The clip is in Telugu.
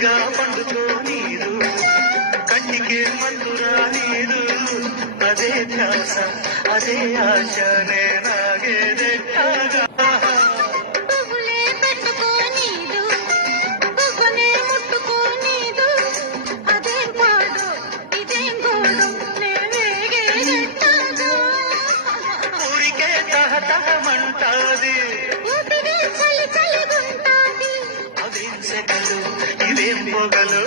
కసిగా పండుతో నీరు కంటికే మందురా నీరు అదే ధ్యాస అదే ఆశ నేనాగేదెట్టాగా ఊరికే తహతహమంటాది అదేం సెగలు ఇవేం పొగలు